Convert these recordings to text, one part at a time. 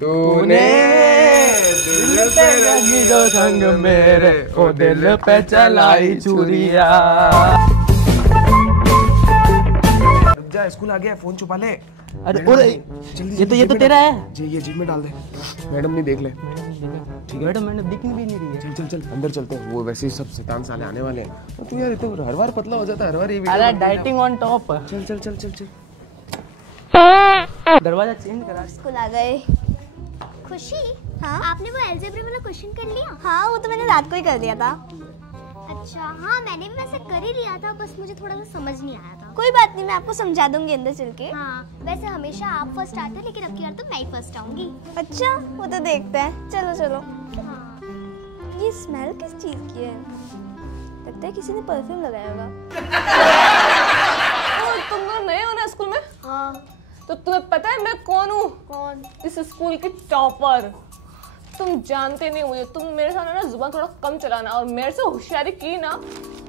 तूने दिल पे रखी जो संग मेरे, ओ दिल पे चलाई चूड़िया। जा स्कूल आ गया, फोन छुपा ले। अरे जल्दी ये तो तेरा है जी, ये जेब में डाल दे, मैडम नहीं देख ले। ठीक है मैडम, मैंने दिख भी नहीं रही है। चल चल चल अंदर चलते हैं, वो वैसे ही सब शैतान साले आने वाले हैं। तो तू यार तो हर बार पतला हो जाता है, हर बार ये अरे डाइटिंग ऑन टॉप। चल चल चल चल चल। दरवाजा चेंज करा। स्कूल आ गए। खुशी, हाँ आपने वो अलजेब्रा वाला क्वेश्चन कर लिया? हाँ, वो तो मैंने रात को ही कर दिया था। अच्छा, हाँ मैंने भी वैसे कर ही लिया था, बस मुझे थोड़ा सा समझ नहीं आया था। कोई बात नहीं, मैं आपको समझा दूंगी अंदर चल के। हाँ, वैसे हमेशा आप फर्स्ट आते हैं, लेकिन अब की बार तो मैं ही फर्स्ट आऊंगी। अच्छा, वो तो देखते हैं। चलो चलो। हाँ। ये स्मेल किस चीज की है? लगता है किसी ने परफ्यूम लगाया होगा। तुम लोग नए हो ना स्कूल में? हाँ। तो तुम्हें पता है मैं कौन हूँ? कौन? इस स्कूल की टॉपर। तुम जानते नहीं मुझे, तुम मेरे सामने ना जुबान थोड़ा कम चलाना, और मेरे से होशियारी की ना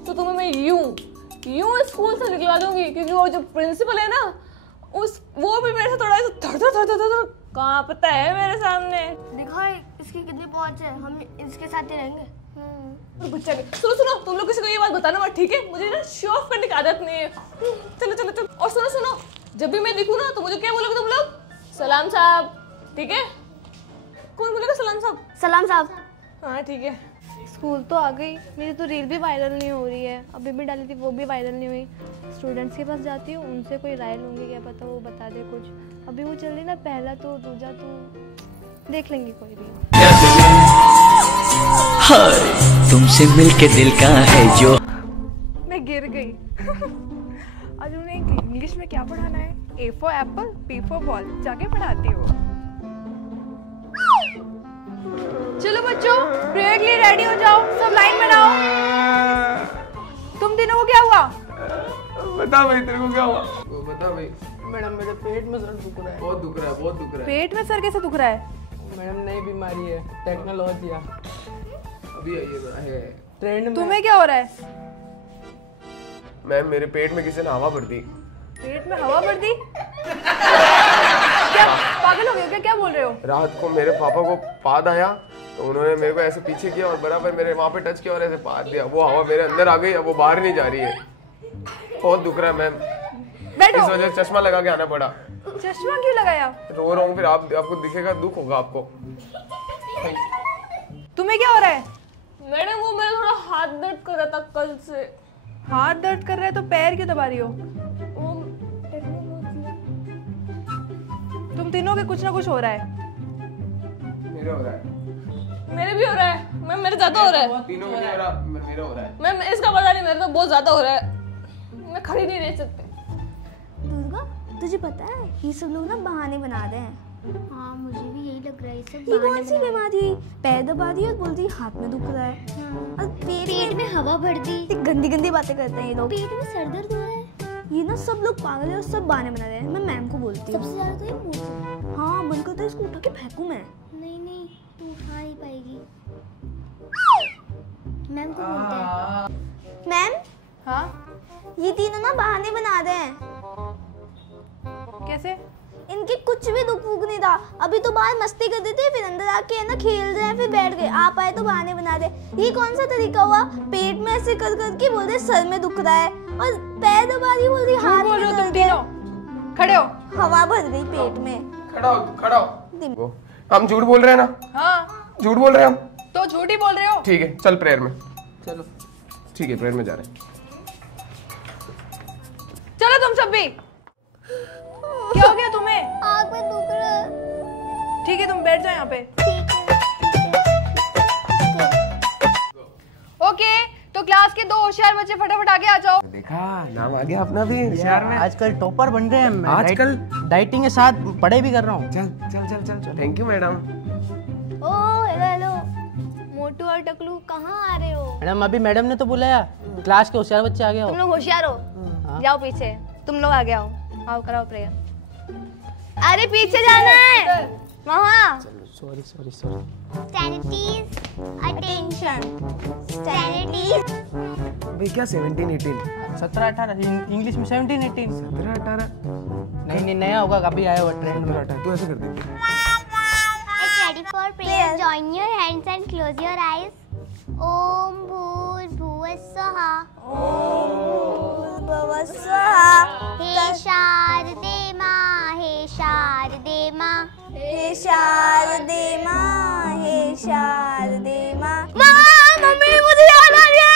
तो तुम्हें मैं यूं स्कूल से निकलवा दूंगी, क्योंकि वो जो प्रिंसिपल है ना, वो भी मेरे से थोड़ा थर कांपता है मेरे सामने। दिखाए इसकी कितनी पहुंच है, हम इसके साथ ही रहेंगे। गुच्चा के सुनो, तुम लोग किसी को ये बात बताना मत, ठीक है? मुझे ना शो ऑफ करने की आदत नहीं है। चलो चलो चलो। और सुनो, जब भी मैं दिखूं ना तो मुझे क्या बोलोगे तुम लोग? सलाम साहब, ठीक है? कौन बोलेगा सलाम साहब? सलाम साहब। हाँ ठीक है। स्कूल तो आ गई, मेरी तो रील भी वायरल नहीं हो रही है। अभी भी डाली थी, वो भी वायरल नहीं हुई। स्टूडेंट्स के पास जाती हूँ, उनसे कोई राय लूँगी, क्या पता वो बता दे कुछ। अभी वो चल रही ना, पहला तो दूजा तो देख लेंगे कोई भी। तुमसे मिलके दिल का है जो। मैं गिर गई। आज उन्हें इंग्लिश में क्या पढ़ाना है? A for apple, P for ball, जाके पढ़ाती हूँ। चलो बच्चों, प्रेयर के लिए रेडी हो जाओ, सब लाइन बनाओ। तुम तीनों को क्या हुआ? बता भाई, तेरे को क्या हुआ? वो बता भाई। मैडम, मेरे पेट में सर दुख रहा है। बहुत दुख रहा है, बहुत दुख रहा है। पेट में सर कैसे दुख रहा है? मैडम, नई बीमारी है, टेक्नोलॉजी अभी है ट्रेंड में। तुम्हें क्या हो रहा है? मैम, मेरे पेट में किसी ने हवा भर दी। पेट में हवा भर दी? क्या पागल हो गए क्या बोल रहे हो? रात को मेरे पापा को पाद आया, तो उन्होंने मेरे को ऐसे पीछे किया और बराबर मेरे वहाँ पे टच किया और ऐसे पाद दिया। वो हवा मेरे अंदर आ गई, अब वो बाहर नहीं जा रही है। बहुत दुख रहा है मैम, इस वजह से चश्मा लगा के आना पड़ा। चश्मा क्यों लगाया? रो रहा हूँ, फिर आपको दिखेगा, दुख होगा आपको। तुम्हें क्या हो रहा है? मैडम, वो मेरा थोड़ा हाथ दर्द कर रहा था कल से। हाथ दर्द कर रहा है तो पैर क्यों दबा रही हो? तुम तीनों के कुछ ना कुछ हो रहा है। मेरा हो रहा है। मेरे भी हो रहा है मैम, मेरे ज्यादा हो रहा है। तीनों में नहीं हो रहा, मेरा हो रहा है। मैम, इसका पता नहीं, मेरे तो बहुत ज्यादा हो रहा है, मैं खड़ी नहीं रह सकती। दुर्गा, तुझे पता है ये सब लोग ना बहाने बना रहे हैं। हाँ, मुझे भी यही लग रहा है, सब ये कौन सी बीमारी? पैर दबा दी और बोलती हाथ में दुख रहा है। और पेट में हवा भर दी। गंदी गंदी बातें करते हैं ये लोग। पेट में सर दर्द हो रहा है। ये ना सब लोग पागल है और सब बहाने बना रहे हैं। मैं मैम को बोलती हूँ। सबसे ज्यादा तो ये मुझे। हाँ, मन करता है इसको उठा के फेंकूं मैं। नहीं, तू उठा नहीं पाएगी। मैम को बोलते हैं। मैम, हाँ, ये तीनों ना बहाने बना रहे हैं। कैसे? इनके कुछ भी दुख वुख नहीं था। अभी तो बाहर मस्ती करते थे, फिर अंदर आके है ना खेल रहे हैं, फिर बैठ गए। आप आए तो बहाने बना दे। ये कौन सा तरीका हुआ? पेट में ऐसे कर करके बोल रहे सर में दुख रहा है, और पैर दबा रही बोल रही हाथ बोल में रहे हो तुम दर्द है। तीनों? खड़े हो। हवा भर गई पेट में। खड़ा हो। हम झूठ बोल रहे हैं ना? हाँ, झूठ बोल रहे हैं हम? तो झूठ ही बोल रहे हो। ठीक है, चल प्रेयर में। चलो ठीक है, प्रेयर में जा रहे हैं। चलो तुम सब भी। क्या हो गया तुम्हें? आँख में दुख रहा है। ठीक है, तुम बैठ जाओ यहाँ पे। ओके, तो क्लास के 2 होशियार बच्चे फटाफट आगे आ जाओ। देखा, नाम आ गया अपना भी होशियार में। आजकल टॉपर बन रहे हैं। मैं आजकल डाइटिंग के साथ पढ़ाई भी कर रहा हूँ। चल चल चल चल चल। Thank you madam. Oh hello, मोटू और टकलू कहाँ आ रहे हो? मैडम, अभी मैडम ने तो बुलाया, क्लास के होशियार बच्चे आ गए हो। तुम लोग होशियार हो, जाओ पीछे। तुम लोग आगे आओ, आओ कराओ प्रेयर। अरे पीछे जाना है, वहाँ। सॉरी। Sanities, attention. Sanities. भाई क्या 17, 18? 17, 18 इंग्लिश में 17, 18 17, 18 नहीं, नया होगा, अभी आया हुआ ट्रेंड में। तू ऐसे कर दे। Close your eyes. Om Bhurbhuvah Swaha. He Sharade Ma, He Sharade Ma. हे शारदे माँ, हे शारदे माँ। माँ, मम्मी मुझे याद आ रही है।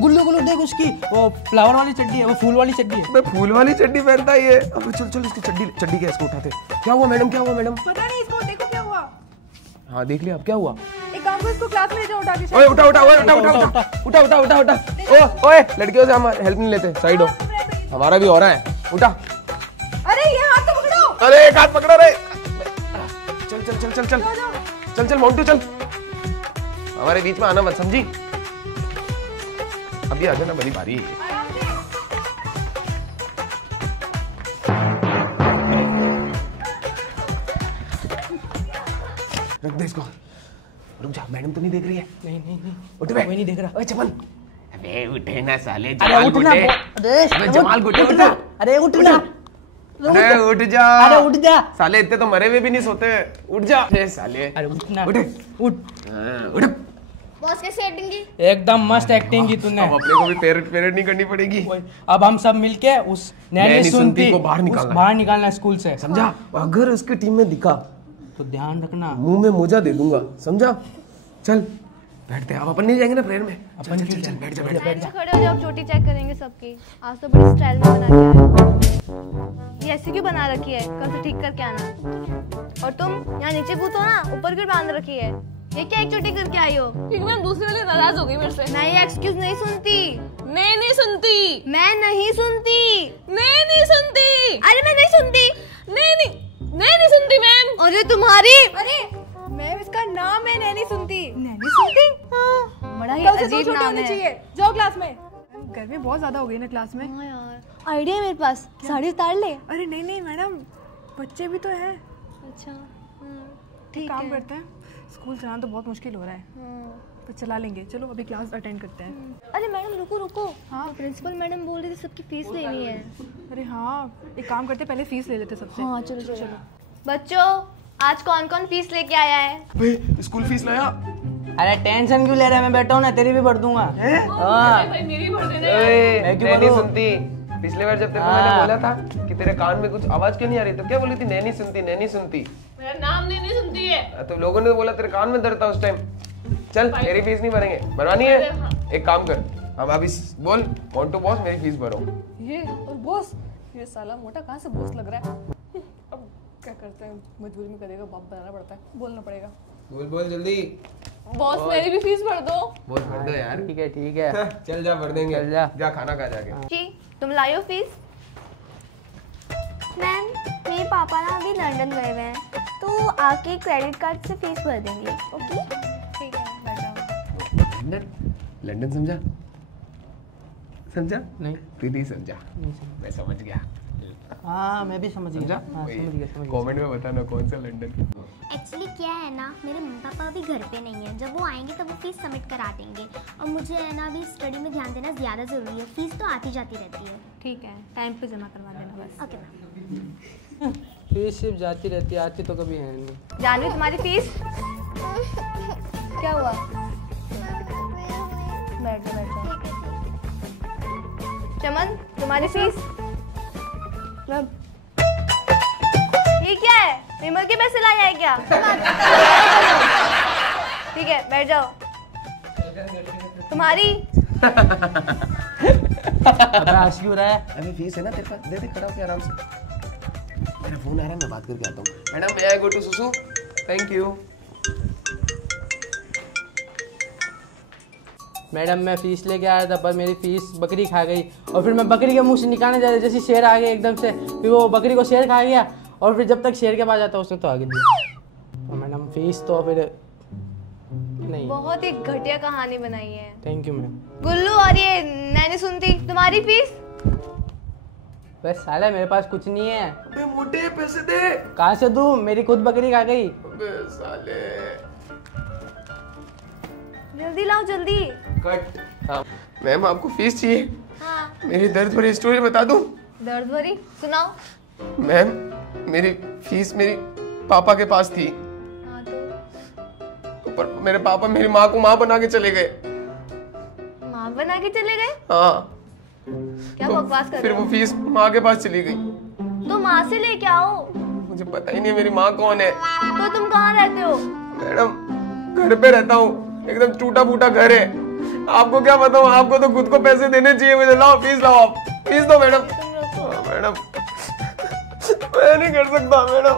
गुल्लू गुल्लू देख उसकी वो फ्लावर वाली चड्डी है, वो फूल वाली चड्डी है। मैं फूल वाली चड्डी पहनता ही है। अब चल चल इसकी चड्डी क्या इसको उठाते। क्या हुआ मैडम, क्या हुआ मैडम? पता नहीं इसको, देखो क्या हुआ। हाँ देख लिया, अब क्या हुआ? एक काम करो, इसको क्लास में ले जाओ उठा के। ओए उठा उठा उठा उठा उठा उठा उठा। ओए लड़कियों से हम हेल्प नहीं लेते, साइड हो। हमारा भी हो रहा है, उठा। अरे ये हाथ तो पकड़ो। अरे एक हाथ पकड़ा रे। चल चल चल चल चल चल चल मोंटू चल, हमारे बीच में आना मत, समझी? अभी आ जाना, बड़ी बारी है। रख दे इसको, रुक जा, मैडम तो नहीं देख रही है? नहीं उठ बे, कोई नहीं देख रहा। ओए चपन, अबे उठे ना साले, अरे जमाल उठना, गुटे। अबे जमाल गुटे उठ जा। अरे उठना, अरे उठ जा, अरे उठ जा। साले इतने तो मरे हुए भी नहीं सोते, उठ जा। अरे साले, अरे उठना, उठ उठ। उठ। बॉस कैसे एक्टिंग की? एकदम मस्त एक्टिंग की तूने। अब अपने को भी पेरेंट नहीं करनी पड़ेगी। अब हम सब मिलके उस नैनी सुनती को बाहर निकालना, बाहर निकालना स्कूल से, समझा? अगर उसकी टीम में दिखा तो ध्यान रखना, मुंह में मोजा दे दूंगा, समझा? चल बैठते हैं, अब अपन नहीं जाएंगे ना प्रेयर में। चल चल चल, बैठ जा बैठ जा। लाइन से खड़े हो जाओ, चोटी चेक करेंगे सबकी। आज तो बड़ी स्टाइल में बना के आए हो। ये ऐसी क्यों बना रखी है? कल से ठीक करके आना। और तुम यहाँ नीचे कूदो ना, ऊपर क्यों बांध रखी है? ये क्या एक चोटी करके आई हो? क्योंकि मैं दूसरे वाले नाराज हो गई मेरे से। मैं ये एक्सक्यूज नहीं सुनती। मैं नहीं सुनती। मैं नहीं सुनती। मैं नहीं सुनती। अरे मैं नहीं सुनती। नहीं सुनती मैम। अरे तुम्हारी, अरे मैम इसका नाम है नैनी सुनती। नैनी सुनती? हाँ। बड़ा ही अजीब नाम है। जाओ क्लास में। गर्मी बहुत ज्यादा हो गई ना क्लास में। हाँ यार, आइडिया है मेरे पास, साड़ी उतार ले। अरे नहीं मैडम, बच्चे भी तो हैं। अच्छा ठीक काम है। करते हैं, स्कूल चलाना तो बहुत मुश्किल हो रहा है, तो चला लेंगे। चलो अभी क्लास अटेंड करते हैं। अरे मैडम रुको। हाँ प्रिंसिपल मैडम बोल रही थी सबकी फीस लेनी है। अरे हाँ, एक काम करते पहले फीस ले लेते सबसे। हाँ चलो। बच्चों आज कौन कौन फीस लेके आया है? बे, स्कूल फीस लाया? अरे टेंशन क्यों ले रहा है, मैं बैठा हूँ ना, तेरी भी भर दूंगा। हाँ मेरी भर देना। नहीं सुनती। पिछले बार जब तेरे को मैंने बोला था कि तेरे कान में कुछ आवाज क्यों नहीं आ रही, तो क्या बोली थी? नैनी सुनती। मेरा नाम नहीं सुनती है। तो लोगों ने बोला तेरे कान में दर्द था उस टाइम। चल मेरी फीस नहीं भरेंगे, भरवानी है? एक काम कर, हम अभी बोल मोंटू बॉस मेरी फीस भरो। ये और बॉस, ये साला मोटा कहाँ से बॉस लग रहा है। अब क्या करते हैं, मजबूरी में करेगा, बाप बनाना पड़ता है, बोलना पड़ेगा। बोल जल्दी। बॉस मेरी भी फीस भर दो। बोल भर दो यार। ठीक है। चल जा, भर देंगे। चल जा खाना खा जाके। जी तुम लाई हो फीस? मैम मेरे पापा ना अभी लंदन गए हुए हैं, तो आके क्रेडिट कार्ड से फीस भर देंगे। ओके ठीक है बैठ जाओ। लंदन समझा नहीं तू नहीं समझा, मैं समझ गया। हाँ मैं भी समझ गया। हाँ, समझ गया। कमेंट में बताना कौन सा लंदन। एक्चुअली क्या है ना, मेरे मम्मी पापा अभी घर पे नहीं है। जब वो आएंगे तब वो फीस सबमिट करा देंगे। और मुझे है ना अभी स्टडी में ध्यान देना ज़्यादा ज़रूरी है। फीस तो आती जाती रहती है। ठीक है टाइम पे जमा करवा देना बस। Okay ma'am. फीस सिर्फ जाती रहती है, आती तो कभी है नहीं। जानवी तुम्हारी फीस क्या हुआ? बैठ जाओ। चमन तुम्हारी फीस? ये क्या है, विमल के पैसे लाया है क्या? ठीक है बैठ जाओ। तुम्हारी? अबे हंस क्यों रहा है? अभी फीस है ना तेरे पास, दे दे, खड़ा होके आराम से। मेरा फोन आ रहा है, मैं बात करके आता हूँ। Madam may I go to सुसु? Thank you. मैडम मैं फीस लेके आया था, पर मेरी फीस बकरी खा गई, और फिर मैं बकरी के मुंह से निकालने जा रहा, जैसे शेर आ गया एकदम से, फिर वो बकरी को शेर खा गया, और फिर जब तक शेर के पास जाता उसने तो आगे दिया। तो मैडम फीस तो फिर नहीं। बहुत ही घटिया कहानी बनाई है। Thank you ma'am. गुल्लू और ये नैनी सुनती, तुम्हारी फीस? बस साले मेरे पास कुछ नहीं है। अबे मोटे पैसे दे। कहाँ से दूं, मेरी खुद बकरी खा गई। अबे साले। जल्दी लाओ जल्दी। कट। हाँ मैम आपको फीस चाहिए? हाँ मेरी दर्द भरी स्टोरी बता दूं? दर्द भरी सुनाओ। मैम मेरी फीस मेरी पापा के पास थी, हाँ तो पर मेरे पापा मेरी माँ को माँ बना के चले गए। माँ बना के चले गए? हाँ। क्या तो बकवास कर फिर रहे हो? वो फीस माँ के पास चली गई। तो माँ से लेके आओ। मुझे पता ही नहीं मेरी माँ कौन है। तो तुम कहाँ रहते हो? मैडम घर पे रहता हूँ, एकदम टूटा फूटा घर है। आपको क्या बताऊँ, आपको तो खुद को पैसे देने चाहिए मुझे। लाओ फीस, लाओ आप फीस दो मैडम। मैडम मैं नहीं कर सकता मैडम।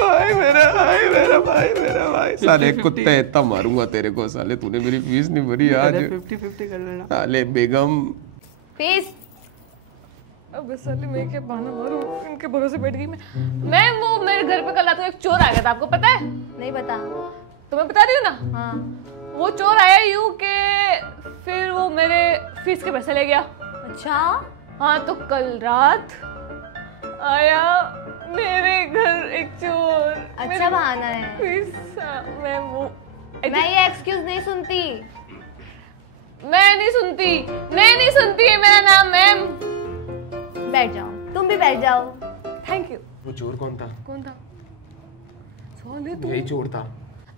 भाई मेरा भाई साले कुत्ते, इतना मारूंगा तेरे को साले, तूने मेरी फीस नहीं भरी आज। 50-50 कर लेना। साले बेगम। फीस अब साले मैं क्या बहाना मारूं, इनके भरोसे बैठ गई मैं। वो मेरे घर पे कल रात को एक चोर आ गया था, आपको पता है? नहीं पता। तो मैं बता रही हूँ ना। हाँ। वो चोर आया यूं के फिर वो मेरे फीस के पैसे ले गया। अच्छा। हाँ तो कल रात आया मेरे घर एक चोर। अच्छा बहाना है। फीस मैं वो मैं ये एक्सक्यूज नहीं सुनती। मैं नहीं सुनती है मेरा नाम मैम। बैठ जाओ, तुम भी बैठ जाओ। Thank you. वो चोर कौन था? कौन था? साले तू। यही चोर था।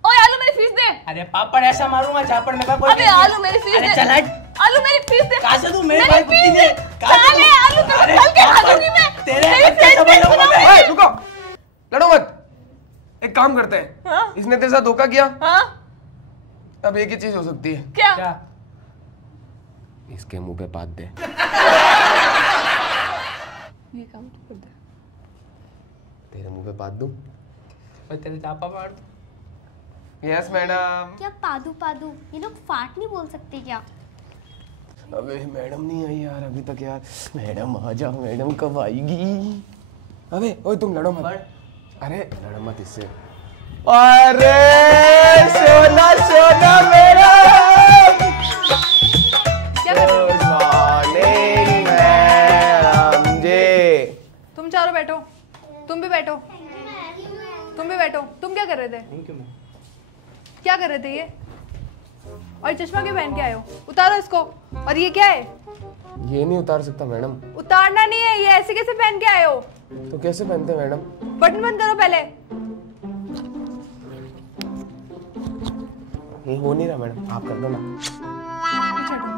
ओए आलू मेरी फीस दे। अरे पापड़ ऐसा मारूंगा झापड़ में। अबे आलू मेरी फीस दे। चल हट। आलू मेरी फीस दे। कहाँ से तू मेरे भाई फीस दे? साले आलू तेरे चल के खा लूंगी मैं। तेरे मेरी हक का फीस सवाल दे। होगा। ओए, रुको, लड़ो मत। एक काम करते हैं। हाँ? इसने तेरे साथ धोखा किया, हाँ? अब एक ही चीज हो सकती है। क्या? इसके मुंह पे पात दे। ये काम तो कर दे। तेरे मुंह पे पात दूं? और तेरे चापा मार दूं। Yes madam. क्या पादू पादू, ये लोग फाट नहीं बोल सकते क्या? अबे मैडम नहीं आई यार अभी तक यार। मैडम आ जाओ, मैडम कब आएगी? अबे ओए तुम लड़ो मत। अरे लड़ो मत इससे। अरे सोना सोना मेरा। क्या कर रहे हो? गुड मॉर्निंग मैडम जी। तुम चारों बैठो। तुम भी बैठो। तुम भी बैठो। तुम क्या कर रहे थे? Thank you ma'am. क्या कर रहे थे ये? और चश्मा क्यों पहन के आए हो? उतारो इसको। और ये क्या है? ये नहीं उतार सकता मैडम। उतारना नहीं है, ये ऐसे कैसे पहन के आए हो? तो कैसे पहनते हैं मैडम? बटन बंद करो पहले। ये हो नहीं रहा मैडम, आप कर दो ना। पीछे हटो।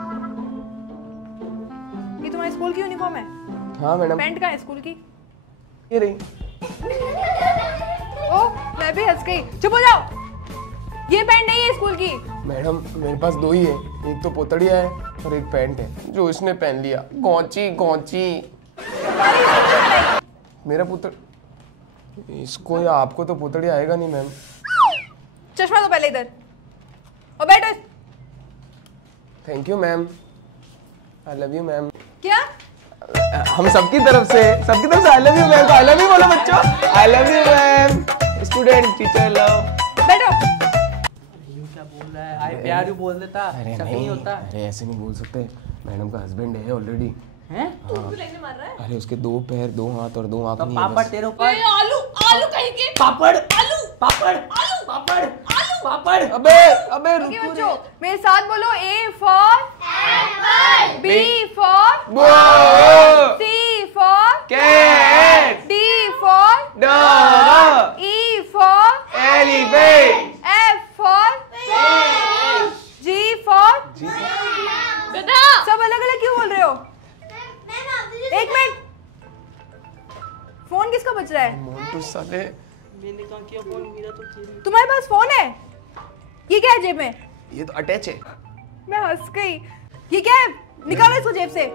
ये तुम्हारी स्कूल की यूनिफॉर्म है? हाँ मैडम। पैंट कहाँ है स्कूल की? ये रही। ओ मैं भी हंस गई। चुप हो जाओ। ये पैंट नहीं है स्कूल की। मैडम मेरे पास दो ही है, एक तो पोतड़िया है और एक पैंट है जो इसने पहन लिया। गौची गौची। मेरा पुत्र, इसको या आपको तो पोतड़िया आएगा नहीं मैम। चश्मा तो पहले इधर और बैठो। Thank you ma'am, I love you ma'am. क्या? हम सबकी तरफ से I love you ma'am. I love you बोलो बच्चों। I love you ma'am. Student teacher love. बैठो। क्या बोल रहा है? आई प्यार बोल देता। अरे सब नहीं होता। अरे ऐसे नहीं बोल सकते, मैडम का हस्बैंड है ऑलरेडी। हैं? अरे उसके दो पैर, दो हाथ और दो आंख तो नहीं है पापड़ बस। तेरे ऊपर। आलू कहीं के। पापड़ आलू पापड़ आलू पापड़ आलू पापड़। अबे अबे ओके रुको बच्चों, मेरे साथ बोलो। A for apple, B for bow C for cat D for dog E for elephant F for G for बेटा सब अलग अलग क्यों बोल रहे हो? एक मिनट, फोन किसका बज रहा है? मोंटू साले। मैंने कहा क्या फोन मेरा तो चीज। तुम्हारे पास फोन है? ये क्या है जेब में? ये तो अटैच है। मैं हंस गई। ये क्या है? निकालो इसको जेब से।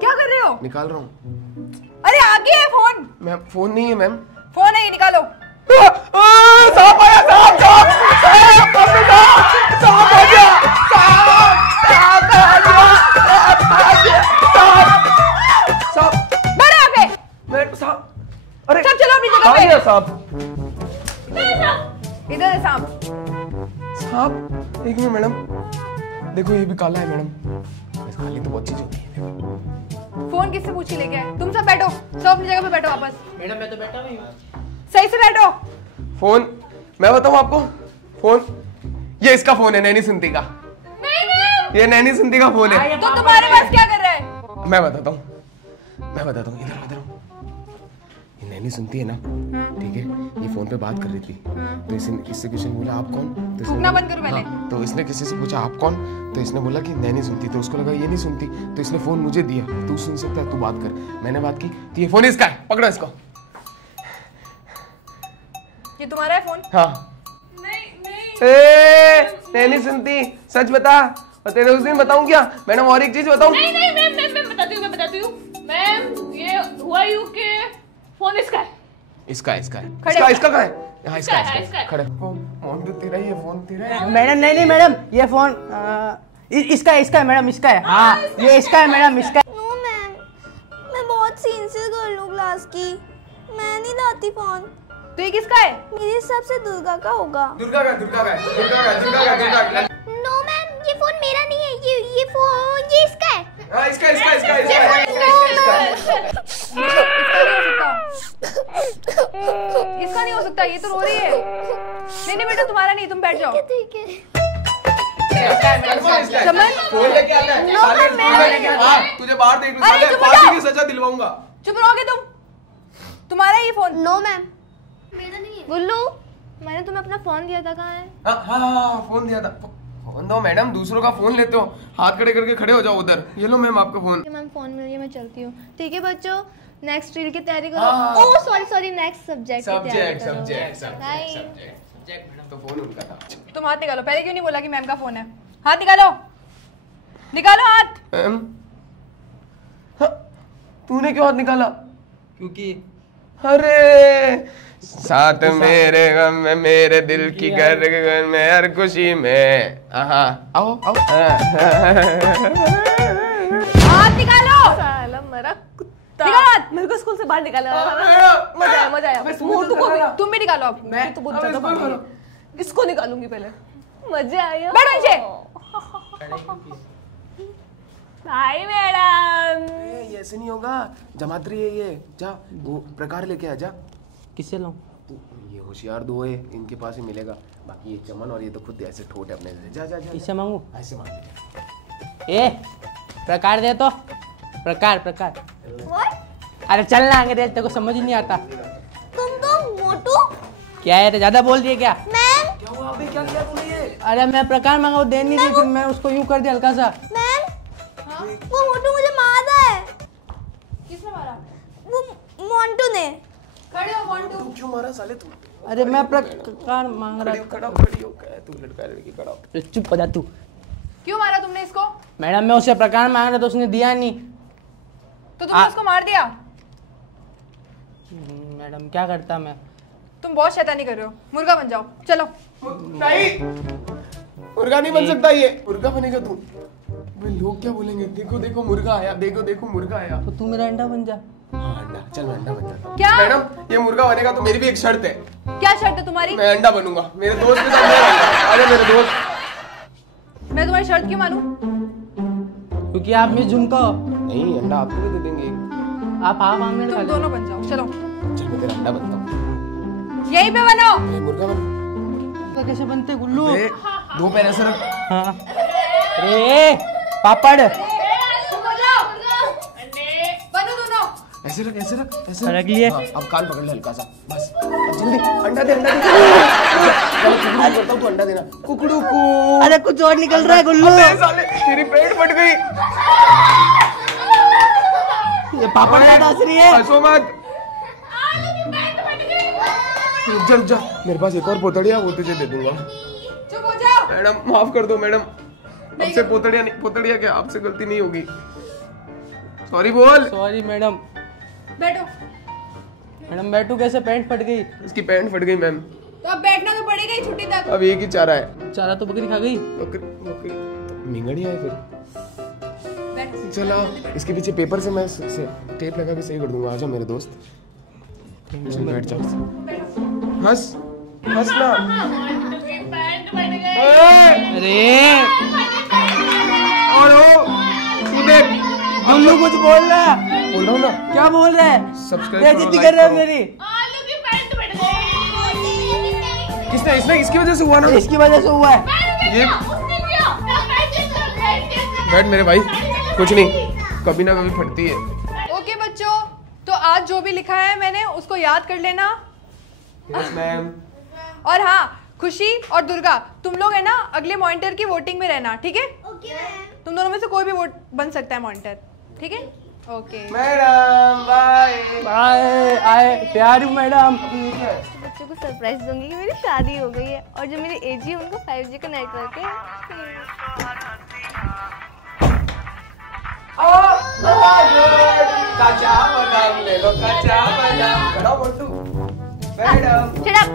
क्या कर रहे हो? निकाल रहा हूँ। अरे आगे है फोन। मैम फोन नहीं है मैम। फोन है, ये निकालो। सांप आया, सांप सांप सांप आ गया, सांप आ गया, सांप आ गया, सांप। बैठो यहाँ पे। मैं सांप। अरे सब चलो अपनी जगह आ पे। गया सांप। इधर है सांप। सांप एक मिनट मैडम, देखो ये भी काला है मैडम। काली तो बहुत चीज होती है। फोन किससे पूछ के लेके आए? तुम सब बैठो, सब अपनी जगह पे बैठो वापस। मैडम मैं तो बैठा हुई हूँ। सही से बैठो। फोन मैं बताऊं आपको, फोन ये इसका फोन है, नैनी सिंधी का। नहीं। ये नैनी सिंधी का फोन है। तो तुम्हारे पास क्या कर रहा है? मैं बताता हूँ इधर इधर। ये नैनी सुनती है ना, ठीक है, ये फोन पे बात कर रही थी, तो इससे किसी ने बोला आप कौन, तो इसने बंद करो पहले। तो इसने किसी से पूछा आप कौन, तो इसने बोला कि नैनी सुनती, तो उसको लगा ये नहीं सुनती, तो इसने फोन मुझे दिया, तू सुन सकता है, तू बात कर। मैंने बात की, तो ये फोन इसका है, पकड़ो इसको। ये तुम्हारा है फोन? हाँ। नैनी सुनती, सच बता, और तेरे उस दिन बताऊं क्या मैडम, और एक चीज बताऊं? नहीं मैम बताती हूँ मैम, ये हुआ यूं के फोन इसका है। इसका कहाँ है? हाँ इसका है। खड़े फोन तो तेरा ही है, फोन तेरा है। मैडम नहीं मैडम, ये फोन इसका है मैडम, इसका है। हाँ ये इसका है मैडम, इसका है। नो मैम, मैं बहुत सिंसियर गर्ल हूँ क्लास की, मैं नहीं लाती फोन। तो ये किसका है? मेरे हिसाब से दुर्गा का होगा। दुर्गा का। नो मैम, ये फोन मेरा नहीं है, ये फोन ये इसका है। हाँ इसका। इसका नहीं हो सकता, ये तो रो रही है। नहीं बेटा तुम्हारा नहीं, तुम बैठ जाओ। ठीक है। फोन लेके आता है। हाँ, तुझे बाहर देख लूं, फांसी की सजा दिलवाऊंगा। चुप रहोगे तुम? तुम्हारा ये फोन? नो मैम, मेरा नहीं है। गुल्लू, मैंने तुम्हें अपना फोन दिया था, कहाँ है? हाँ फोन दिया था। फोन दो मैडम, दूसरों का फोन लेते हो, हाथ खड़े करके खड़े हो जाओ उधर। ये लो मैम आपका फोन। मैम फोन मिल गया, मैं चलती हूँ। ठीक है बच्चों, नेक्स्ट रील की तैयारी करो। Oh sorry, next subject. तो फोन उनका था। तुम हाथ निकालो, पहले क्यों नहीं बोला कि मैम का फोन है? हाथ निकालो हाथ। मैम, तूने क्यों हाथ निकाला? क्योंकि अरे साथ मेरे गम में, मेरे दिल की धड़कन में, हर खुशी में। आओ हाथ निकालो। साला मरा कुत्ता, निकालो हाथ। मेरे को स्कूल से बाहर निकाला। मजा आया। मोटू को भी, तुम भी निकालो अब। मैं तो बहुत ज्यादा भागी है। इसको निकालूंगी पहले, मजा आया। बैठो नीचे। Hi madam. ये ऐसे नहीं होगा, जमात्री है ये। जा वो प्रकार लेके आ जा। किससे लाऊं? ये होशियार दो है, इनके पास ही मिलेगा। बाकी ये चमन और ये तो खुद ऐसे ठोट है अपने से। जा किससे मांगू? ऐसे मांग। ए प्रकार दे तो। प्रकार। अरे चलना अंग्रेज, तेरे को समझ ही नहीं आता। तुम तो मोटू। क्या है, ज्यादा बोल दिए क्या? मैम, क्या हुआ अबे, क्या किया तूने ये? अरे मैं प्रकार मांगा, वो दे नहीं दी, फिर मैं उसको यूं कर दिया हल्का सा। मैम, वो मोटू मुझे मार रहा है। किसने मारा? वो मोंटू ने। खड़े हो मोंटू। तू क्यों मारा साले तू? अरे मैं प्रकार मांग रहा खड़ी हो क्या है तू? लड़का लड़की खड़ा हो। था। चुप हो जा तू। क्यों मारा तुमने इसको? मैडम मैं उसे प्रकार मांग रहा था, उसने दिया नहीं। तो तुमने उसको मार दिया? मैडम क्या करता मैं? तुम बहुत शैतानी कर रहे हो, मुर्गा बन जाओ। चलो। नहीं, मुर्गा नहीं बन सकता ये। मुर्गा बनेगा तू? लोग क्या बोलेंगे? देखो मुर्गा आया, देखो मुर्गा आया। तो तू मेरा अंडा बन जा। हाँ अंडा, चल मैं अंडा बन जाता हूँ। क्या? मैडम ये मुर्गा बनेगा तो मेरी भी एक शर्त है। क्या शर्त है तुम्हारी? मैं अंडा बनूंगा, मेरे दोस्त के साथ मैं बनूंगा। अरे मेरे दोस्त। मैं तुम्हारी शर्त क्यों मानूं? क्योंकि आप में झुमका हो। नहीं, अंडा आपको भी दे देंगे। आप हाँ मांग में तुम दोनों बन जाओ। चलो चल मैं तेरा अंडा बनता हूँ। यहीं पे बनो। मुर्गा बन। तो कैसे बनते गुल्लू? दो पैर ऐसे रख। हाँ। अरे पापड़। बनो दोनों। ऐसे रख। रख लिए। हाँ, अब कान पकड़ ले हल्का सा, बस। अब जल्दी अंडा दे। चलो करता हूँ, तू अंडा देना। कुकड़ू को। अरे कुछ और निकल रहा है गुल्लू। साले तेरी पेट फट गई। ये पापड़ ज्यादा असली है। हंसो मत। रुक जा, मेरे पास एक और पोतड़िया, वो तुझे दे दूंगा। चुप हो जाओ। मैडम माफ कर दो मैडम, आपसे पोतड़िया क्या, आपसे गलती नहीं होगी। सॉरी बोल। Sorry madam. बैठो। मैडम बैठू कैसे? पैंट फट गई। इसकी पैंट फट गई मैम। तो अब बैठना तो पड़ेगा ही छुट्टी तक। अब एक ही चारा है। चारा तो बकरी खा गई। बकरी मिंगड़ी है फिर। बैठ। चलो इसके पीछे पेपर से मैं टेप लगा के सही कर दूंगा। आजा मेरे दोस्त, चल बैठ जा। हंस ना। अरे और तू देख, गुल्लू कुछ बोल रहा है। बोल रहा हूँ ना। क्या बोल रहा है? सब्सक्राइब बेइज्जती कर रहा है मेरी। किसने? इसने इसकी वजह से हुआ ना। इसकी वजह से हुआ है। ये बैठ मेरे भाई, कुछ नहीं, कभी ना कभी फटती है। ओके बच्चों, तो आज जो भी लिखा है मैंने उसको याद कर लेना। Yes ma'am. और हाँ, खुशी और दुर्गा तुम लोग है ना अगले मॉनिटर की वोटिंग में रहना, ठीक है? Okay ma'am. तुम दोनों में से कोई भी वोट बन सकता है मॉनिटर, ठीक है? Okay madam bye bye. आए प्यारी मैडम। बच्चों को सरप्राइज दूंगी कि मेरी शादी हो गई है और जो मेरी एजी है उनको 5G का नेटवर्क है। कच्चा बादाम ले लो, कच्चा बादाम। खड़ा हो मोंटू। Madam Shut up!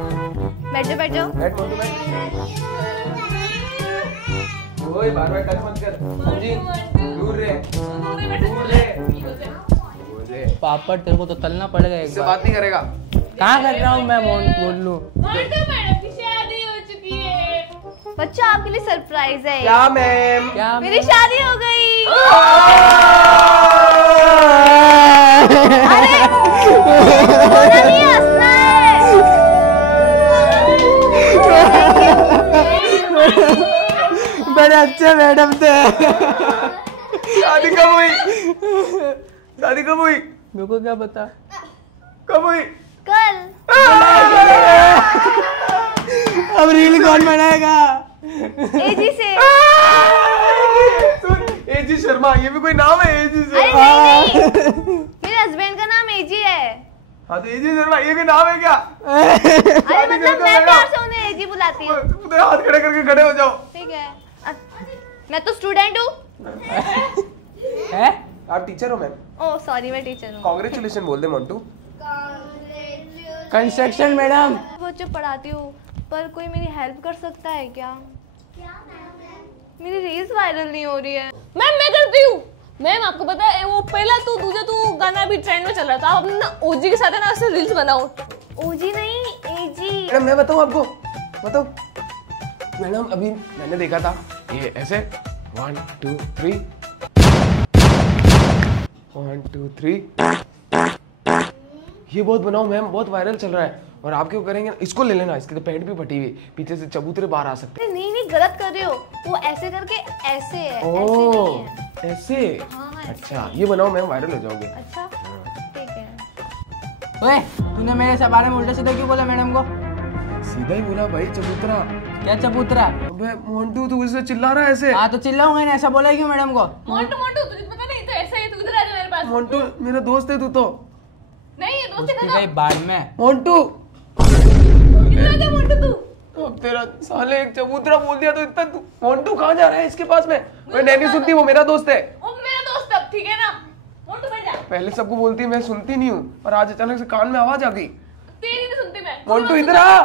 बैठ जाओ बैठ जाओ। बैठ मोंटू बैठ। ओए बार-बार टच मत कर। समझी? दूर रहे। दूर रहे। पापड़ तेरे को तो तलना पड़ेगा एक इससे बार। बात नहीं करेगा। कहाँ कर रहा हूँ मैं मोन्टू? मैडम की शादी हो चुकी है। बच्चों आपके लिए सरप्राइज है। क्या मैम? क्या मेरी शादी हो गई। नहीं हंसना है। बड़े अच्छे मैडम थे। शादी कब हुई? शादी कब हुई? मेरे को क्या पता। कब हुई? कल। अब रील कौन बनाएगा? एजी से। सुन, एजी शर्मा, ये भी कोई नाम है एजी अरे शर्मा? नहीं, मेरे हस्बैंड का नाम एजी है। हाँ तो एजी शर्मा ये भी नाम है क्या? अरे मतलब मैं प्यार से उन्हें एजी बुलाती हूँ। तुम हाथ खड़े करके खड़े हो जाओ। ठीक है। मैं तो स्टूडेंट हूँ। है? आप टीचर हो मैम? ओह सॉरी, मैं टीचर हूँ। कांग्रेचुलेशन बोल दे मोंटू। Construction madam. बच्चों पढ़ाती हूँ, पर कोई मेरी हेल्प कर सकता है क्या? मेरी रील्स वायरल नहीं हो रही है। मैम मैं करती हूँ। मैम आपको पता है वो पहला तू दूसरा तू गाना भी ट्रेंड में चल रहा था। आप अपने ना ओजी के साथ है ना ऐसे रील्स बनाओ। ओजी नहीं, एजी। मैडम मैं बताऊँ आपको? बताओ मैडम, अभी मैंने देखा था ये ऐसे 1 2 3 1 2 3 ये बहुत बनाओ मैम, बहुत वायरल चल रहा है। और आप क्यों करेंगे? इसको ले लेना, इसकी तो पैंट भी फटी हुई, पीछे से चबूतरे बाहर आ सकते हैं। नहीं नहीं, गलत कर रहे हो। वो ऐसे करके ऐसे है, ऐसे ओह नहीं है। ऐसे? हाँ, ऐसे। अच्छा ये बनाओ मैम, वायरल हो जाओगे। अच्छा ठीक है। ओए, तूने मेरे से बारे में उल्टा सीधा क्यों बोला मैडम को? सीधा ही बोला भाई, चबूतरा। क्या चबूतरा? अबे मोंटू तू इससे चिल्ला रहा है ऐसे? हाँ तो चिल्लाऊंगा ना, ऐसा बोला क्यों मैडम को? मोंटू मोंटू तुझे पता नहीं तो ऐसा ही तू इधर आ जा मेरे पास। मोंटू मेरा दोस्त है तू तो। नहीं ये दोस्ती उसकी खत्म। गई बाढ़ में। मोंटू इधर आ जा मोंटू तू। अब तेरा साले एक चबूतरा बोल दिया तो इतना तू। मोंटू कहाँ जा रहा है इसके पास में? मैं नहीं सुनती, वो मेरा दोस्त है। ओ मेरा दोस्त अब ठीक है ना। मोंटू बैठ जा। पहले सबको बोलती मैं सुनती नहीं हूँ, और आज अचानक से कान में आवाज आ गई। तेरी नहीं सुनती मैं। मोंटू इधर आ।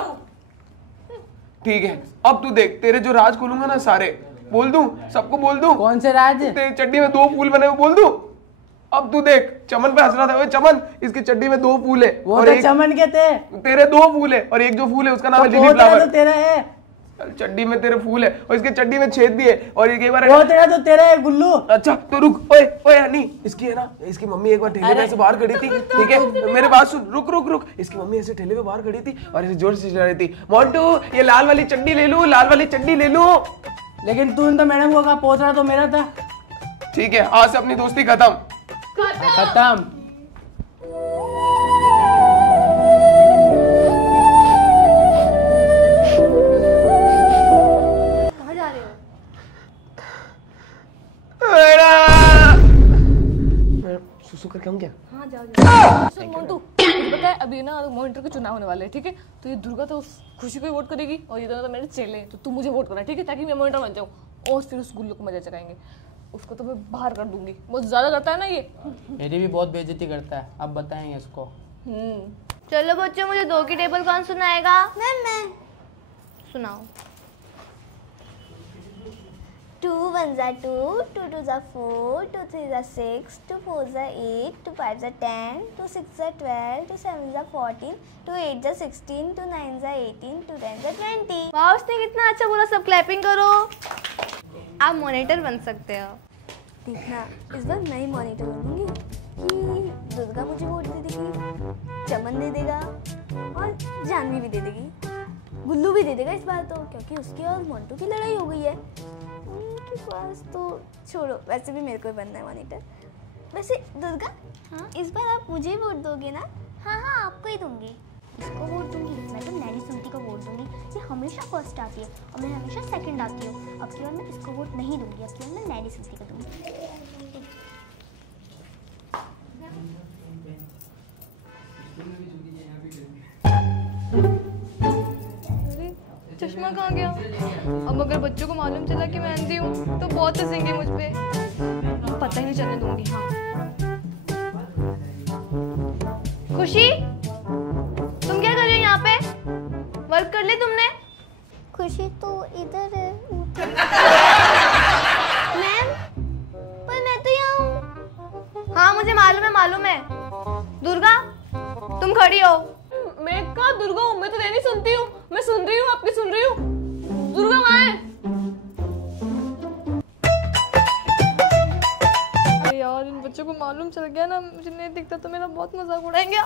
ठीक है अब तू देख, तेरे जो राज खोलूंगा ना सारे बोल दूं, सबको बोल दूं। कौन से राज? तेरी चड्डी में 2 फूल बने हुए बोल दूं। अब तू देख, चमन पे हंस रहा था। ओए चमन, इसकी चड्डी में 2 फूल है वो और तो एक चमन के थे। तेरे 2 फूल है और एक जो फूल है उसका नाम है लिली वो तेरा फ्लावर। तो तेरा है। चड्डी में तेरे फूल है और इसके चड्डी में छेद भी है और एक बार वो तेरा तो तेरा है गुल्लू। अच्छा तो रुक। ओए ओए हनी, इसकी है ना, इसकी मम्मी एक बार ठेले पे ऐसे बाहर खड़ी थी, ठीक है मेरे बात सुन, रुक रुक रुक। इसकी मम्मी ऐसे ठेले पे बाहर खड़ी थी और ऐसे जोर से चिल्ला रही थी, मोंटू ये लाल वाली चड्डी ले लूं, लाल वाली चड्डी ले लूं। लेकिन तूने तो मैडम को कहा पोछड़ा तो मेरा था। ठीक है आज से अपनी दोस्ती खत्म। खत्म। कहाँ जा रहे हो? सुसु करके हम क्या? हाँ जाओ जाओ। सुन मोंटू, तुझे पता है अभी ना मॉनिटर के चुनाव होने वाले हैं, ठीक है? तो ये दुर्गा तो उस खुशी को ही वोट करेगी और ये दोनों तो मेरे चेले हैं, तो तू मुझे वोट करना, ठीक है? ताकि मैं मॉनिटर बन जाऊँ और फिर उस गुल्लू को मजा चलाएंगे। उसको तो मैं बाहर कर दूंगी, बहुत ज्यादा करता है ना ये। मेरी भी बहुत बेइज्जती करता है, अब बताएंगे इसको। चलो बच्चों, मुझे 2 की टेबल कौन सुनाएगा? मैं सुनाओ। 2 1s are 2, 2 2s are 4, 2 3s are 6, 2 4s are 8, 2 5s are 10, 2 6s are 12, 2 7s are 14, 2 8s are 16, 2 9s are 18, 2 10s are 20। वाह, उसने कितना अच्छा बोला, सब क्लैपिंग करो। आप मॉनिटर बन सकते हो। देखना इस बार मैं ही मॉनिटर बनूंगी कि दुर्गा मुझे वोट दे देगी, चमन दे देगा और जानवी भी दे देगी, गुल्लू भी दे देगा इस बार तो, क्योंकि उसकी और मोंटू की लड़ाई हो गई है उनके पास। तो छोड़ो, वैसे भी मेरे को ही बनना है मॉनिटर। वैसे दुर्गा, हाँ इस बार आप मुझे ही वोट दोगे ना? हाँ हाँ आपको ही दूंगी। इसको वोट दूंगी, मैं तो नैनी सुनती को वोट दूंगी। ये हमेशा फर्स्ट आती है और मैं हमेशा सेकंड आती हूँ। अब की बार मैं इसको वोट नहीं दूंगी, अब की बार मैं नैनी सुनती को दूंगी। चश्मा कहाँ गया? अब अगर बच्चों को मालूम चला कि मैं अंधी हूँ तो बहुत हंसेंगे मुझ पे। पता ही नहीं चलने दूंगी। हाँ खुशी, तुम क्या कर रही हो यहाँ पे? वर्क कर ली तुमने? खुशी तो इधर है। मैम, पर मैं तो यहाँ हूँ। हाँ मुझे मालूम है। दुर्गा, तुम खड़ी हो। मैं कहाँ दुर्गा हूँ? मैं तो नहीं सुनती हूँ। मैं सुन रही हूँ, आपकी सुन रही हूँ। दुर्गा वहाँ है। यार इन बच्चों को मालूम चल गया ना, मुझे नहीं दिखता तो मेरा बहुत मजाक उड़ाएंगे।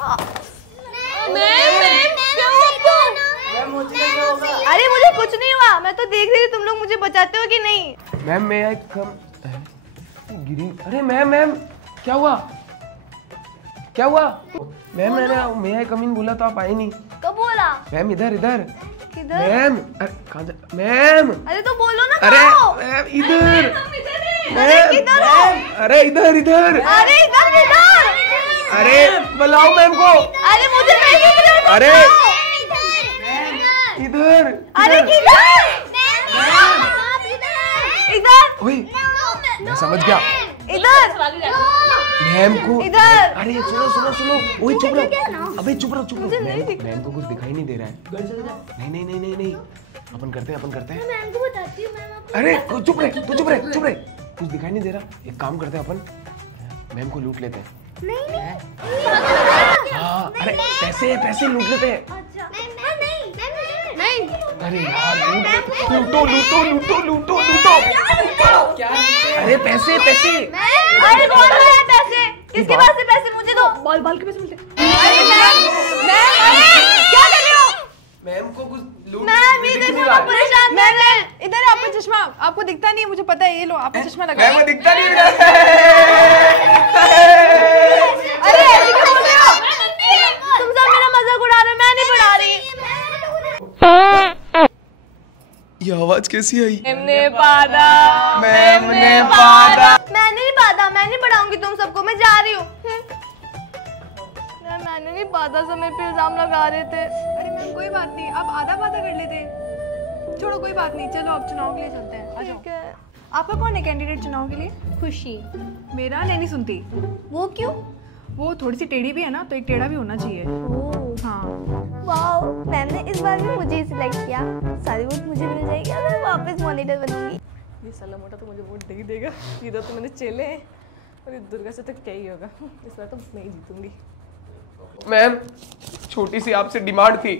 अरे मुझे कुछ नहीं हुआ, मैं तो देख रही थी तुम लोग मुझे बचाते हो कि नहीं। मैम मैं कम गिरी। अरे मैम क्या हुआ? क्या हुआ? मैम मैंने मैं आई कम इन बोला तो आप आए नहीं। कब बोला? मैम इधर। किधर? मैम कहाँ जा? मैम अरे तो बोलो ना। अरे कहाँ हो? मैम इधर। अरे किधर हो? अरे इधर। अरे इधर। अरे बुलाओ मैम को। अरे मुझे नहीं दिख रहा। अरे इधर। अरे किधर? इधर। ओए मैं समझ गया। इधर। मैम को इधर। अरे सुनो। ओए चुप रहो। अबे चुप रहो। मैम को कुछ दिखाई नहीं दे रहा है। नहीं। अपन करते हैं। मैम को बताती हूँ। मैम आपको अरे चुप रहे। कुछ दिखाई नहीं दे रहा। एक काम करते हैं अपन, मैम को लूट लेते हैं। नहीं। हाँ अरे पैसे लूट लेते हैं। नहीं। अरे यार लूटो। अरे पैसे। अरे कौन है पैसे? किसके पास से पैसे? मुझे दो। बाल के पैसे मिलते। अरे मैम क्या कर रहे हो? मैम को कुछ लूट मैम इधर बहुत परेशान। मैम इधर आपका चश्मा आपको दिखता नहीं है, मुझे पता है। ये लो आपका चश्मा लगा। मैम को दिखता नहीं है। अरे ऐसे क्यों बोल रहे हो? तुम सब मेरा मजाक उड़ा रहे हो, मैं नहीं पढ़ा रही। ये आवाज कैसी आई? मैम ने पादा। मैंने नहीं पादा, मैं नहीं पढ़ाऊंगी तुम सबको, मैं जा रही हूँ। यार मैंने नहीं पादा, सब मेरे पे इल्जाम लगा रहे थे। अरे मैम कोई बात नहीं, आप आधा कर लेते। छोड़ो कोई बात नहीं, चलो अब चुनाव के लिए चलते हैं। आ जाओ। आपका कौन है कैंडिडेट चुनाव के लिए? खुशी। मेरा नैनी सुनती। वो क्यों? वो थोड़ी सी टेढ़ी भी है ना, तो एक टेढ़ा भी होना चाहिए। हाँ वाओ, मैम ने इस बार भी मुझे ही सिलेक्ट किया। सारी वोट मुझे मिल जाएगी और मैं वापस मॉनिटर बनूंगी। ये साला मोटा तो मुझे वोट नहीं देगा। इधर तो मैंने चेले हैं और ये दुर्गा से तो क्या ही होगा। इस बार तो मैं ही जीतूंगी। मैम छोटी सी आपसे डिमांड थी,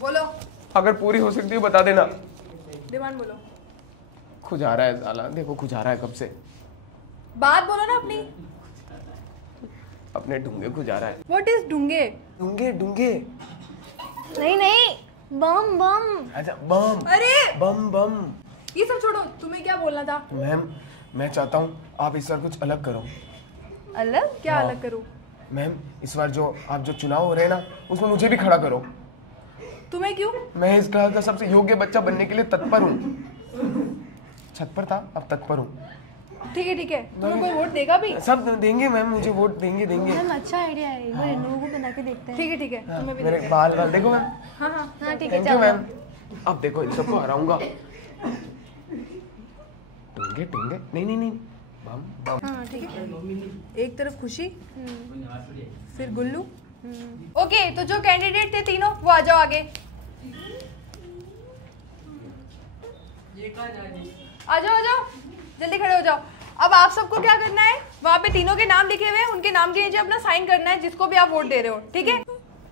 बोलो। अगर पूरी हो सकती है बता देना। डिमांड बोलो। खुजा रहा है साला, देखो खुजा रहा है कब से। बात बोलो ना अपनी। अपने ढूंगे खुजा रहा है। What is ढूंगे? ढूंगे नहीं बम। अच्छा बम। अरे बम ये सब छोड़ो, तुम्हें क्या बोलना था? मैम मैं चाहता हूँ आप इस बार कुछ अलग करो। अलग? क्या हाँ। अलग करूं? मैम इस बार जो आप जो चुनाव हो रहे हैं ना, उसमें मुझे भी खड़ा करो। तुम्हें क्यों? मैं इस घर का सबसे योग्य बच्चा बनने के लिए तत्पर हूँ। छत पर था, अब तत्पर हूँ। ठीक है तुम्हें कोई वोट देगा भी? सब देंगे मैम, मुझे वोट देंगे। मैम अच्छा आइडिया है, एक बार इन लोगों को बना के देखते हैं। ठीक है हाँ, तुम्हें भी मेरे देते हैं। बाल देखो मैम। हाँ ठीक है थैंक यू मैम। अब देखो इन सबको हराऊंगा। ढूंगे नहीं बम। हाँ ठीक है। एक तरफ खुशी, फिर गुल्लू। ओके तो जो कैंडिडेट थे तीनों वो आ जाओ आगे। आ जाओ जल्दी खड़े हो जाओ। अब आप सबको क्या करना है, वहाँ पे तीनों के नाम लिखे हुए हैं, उनके नाम के नीचे अपना साइन करना है, जिसको भी आप वोट दे रहे हो। ठीक है?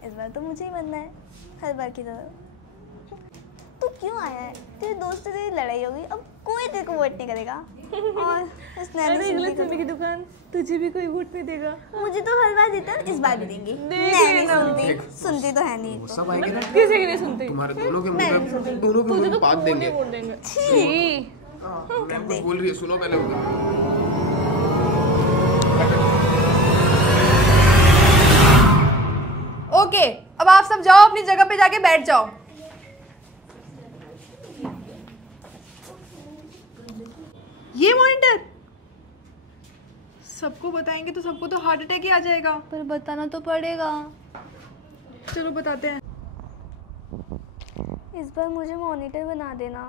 इस बार तो मुझे ही बनना है, हर बार की तरह। तू क्यों आया है? तेरे दोस्त से तेरी लड़ाई होगी, अब कोई तेरे को वोट नहीं करेगा। और इस नैनी सुनती की दुकान, तुझे भी कोई वोट नहीं देगा। मुझे तो हर बार देता है, इस बार भी देंगे। नैनी सुनती तो है नहीं। सब आएंगे ना, किसी की नहीं सुनती। तुम्हारे दोनों के मुंह बात देंगे। वोट देंगे। मैम कुछ बोल रही है, सुनो पहले। आप सब जाओ अपनी जगह पे जाके बैठ जाओ। ये मॉनिटर सबको बताएंगे तो सबको तो हार्ट अटैक ही आ जाएगा। पर बताना तो पड़ेगा। चलो बताते हैं। इस बार मुझे मॉनिटर बना देना।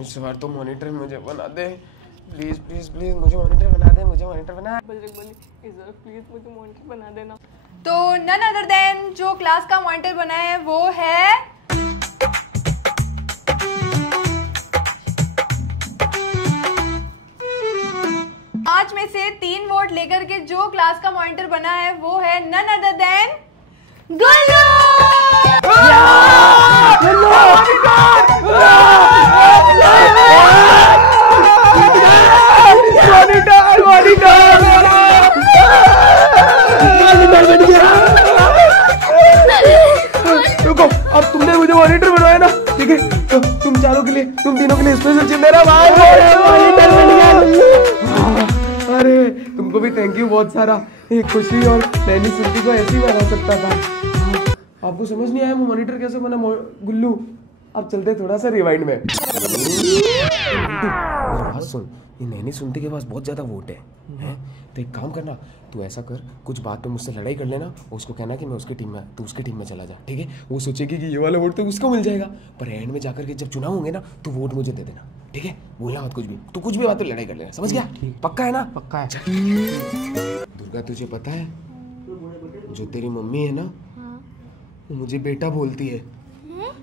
इस बार तो मॉनिटर मुझे बना दे, प्लीज प्लीज प्लीज मुझे मॉनिटर बना दे, मुझे मॉनिटर बना। बजरंग बली इस बार प्लीज मुझे मॉनिटर बना देना। तो नन अदर देन जो क्लास का मॉनिटर बना है वो है 5 में से 3 वोट लेकर के जो क्लास का मॉनिटर बना है वो है नन अदर देन गुल्लू। रुको, अब तुमने मुझे मॉनिटर बनवाया ना, ठीक है? तो तुम चारों के लिए, तुम तीनों के लिए स्पेशल चीज मेरा भाई मॉनिटर बन गया। अरे तुमको भी थैंक यू बहुत सारा। एक खुशी और नैनी सिंधी को ऐसे ही बना सकता था। आपको समझ नहीं आया वो मॉनिटर कैसे बना गुल्लू? अब चलते थोड़ा सा रिवाइंड में। बात सुन, ये नैनी सुनती के पास बहुत ज्यादा वोट है? तो एक काम करना, तू ऐसा कर, कुछ बात पे मुझसे लड़ाई कर लेना, उसको कहना कि मैं उसकी टीम में, तू उसकी टीम में चला जा, ठीक है? वो सोचेगी कि ये वाला वोट तो उसको मिल जाएगा, पर एंड में जाकर के जब चुनाव होंगे ना तो वोट मुझे दे देना, ठीक है? बोलना मत कुछ भी, तो कुछ भी बात पे लड़ाई कर लेना, समझ गया? पक्का है ना? पक्का है। दुर्गा तुझे पता है जो तेरी मम्मी है ना, वो मुझे बेटा बोलती है।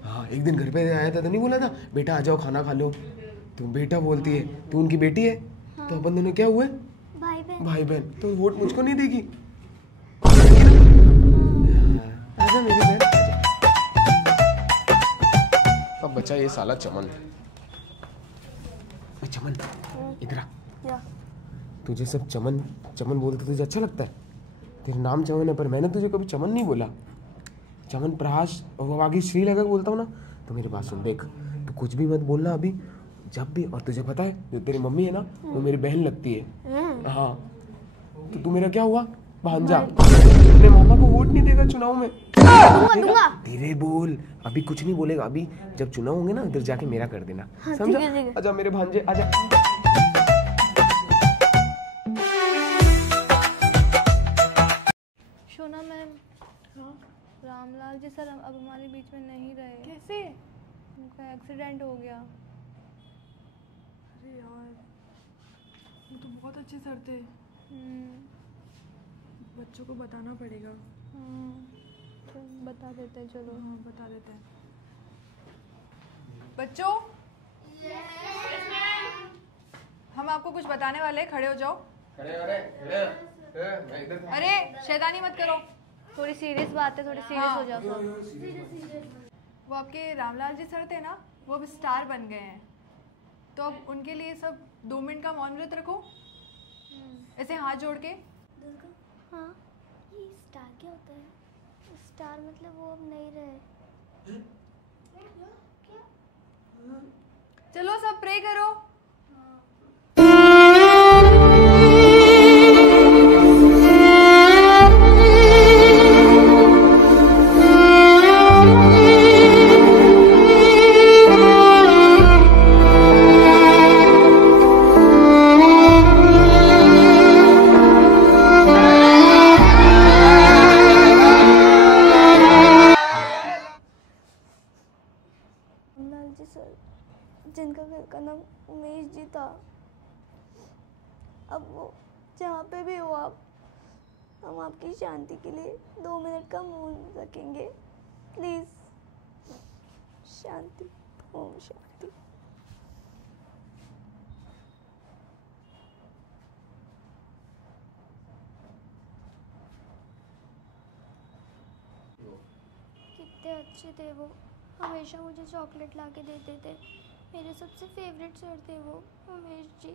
हाँ, एक दिन घर पे आया था तो नहीं बोला था बेटा आ जाओ खाना खा लो, तो बेटा बोलती है। तू उनकी बेटी है, तो अपन दोनों क्या हुए? भाई बहन। तो वोट मुझको नहीं देगी? आजा मेरी बहन, अब बचा ये साला चमन। चमन इधर आ। तुझे सब चमन चमन बोलते तुझे अच्छा लगता है? तेरा नाम चमन है पर मैंने तुझे कभी चमन नहीं बोला। चमन प्रहास और आगे श्री लगा बोलता हूँ ना। तो मेरी बात सुन, देख तो कुछ भी मत बोलना अभी, जब भी। और तुझे पता है जो तेरी मम्मी है ना वो मेरी बहन लगती है। हाँ, तो तू मेरा क्या हुआ? भांजा। अपने मामा को वोट नहीं देगा चुनाव में? धीरे बोल, अभी कुछ नहीं बोलेगा। अभी जब चुनाव होंगे ना इधर जाके मेरा कर देना, समझा? आजा मेरे भांजे, आजा। शोना मैम, रामलाल जी सर अब हमारे बीच में नहीं रहे। कैसे? उनका एक्सीडेंट हो गया। अरे यार, वो तो बहुत अच्छे सर थे। बच्चों को बताना पड़ेगा। तो बता देते हैं, चलो। हाँ, बता देते हैं। बच्चों, हम आपको कुछ बताने वाले हैं, खड़े हो जाओ। अरे शैतानी मत करो, थोड़ी सीरियस बात है, थोड़ी सीरियस हो जाओ सब। वो आपके रामलाल जी सर थे ना, वो अब स्टार बन गए हैं, तो अब उनके लिए सब 2 मिनट का मौन व्रत रखो, ऐसे हाथ जोड़ के। हाँ, ये स्टार क्या होता है? स्टार मतलब वो अब नहीं रहे। चलो सब प्रे करो। जिनका घर का नाम उमेश जी था, अब वो जहाँ पे भी हो आप, हम आपकी शांति के लिए 2 मिनट का मौन रखेंगे, प्लीज। शांति, ओम शांति। कितने अच्छे थे वो, हमेशा मुझे चॉकलेट ला के देते थे। मेरे सबसे फेवरेट सर थे वो, उमेश जी।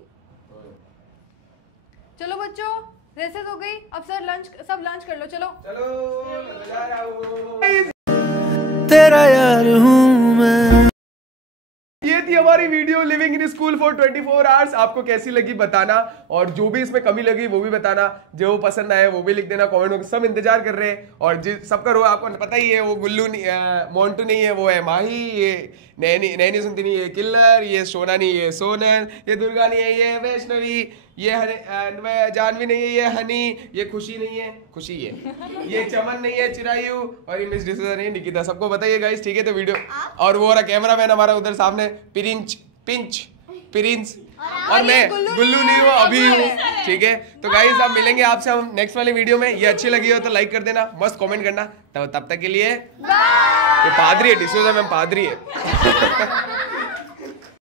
चलो बच्चों, रेसेस हो गई, अब सब लंच कर लो। चलो तेरा यार हूँ मैं। ये थी हमारी video living in school for 24 hours. आपको कैसी लगी बताना, और जो भी इसमें कमी लगी वो भी बताना, जो पसंद आए वो भी लिख देना कमेंट में। सब इंतजार कर रहे हैं, और सबका रो आपको पता ही है, वो गुल्लू मोन्टू नहीं है, वो है माही, ये नैनी सुनती नहीं है किल्लर, ये सोना नहीं है सोनल, ये दुर्गा नहीं है ये वैष्णवी, ये जानवी नहीं है ये हनी, ये खुशी नहीं है खुशी है, ये चमन नहीं है चिरायु, और ये मिस डिसूजा नहीं है निकिता। सबको बताइए गाइस, ठीक है? तो वीडियो, और वो रहा कैमरामैन हमारा उधर सामने प्रिंस, और मैं गुल्लू नहीं हूँ, अभी हूँ, ठीक है? तो गाइस अब मिलेंगे आपसे हम नेक्स्ट वाली वीडियो में। ये अच्छी लगी हो तो लाइक कर देना, मस्त कमेंट करना। तब तक के लिए ये पादरी है, डिसूजा मैम पादरी है।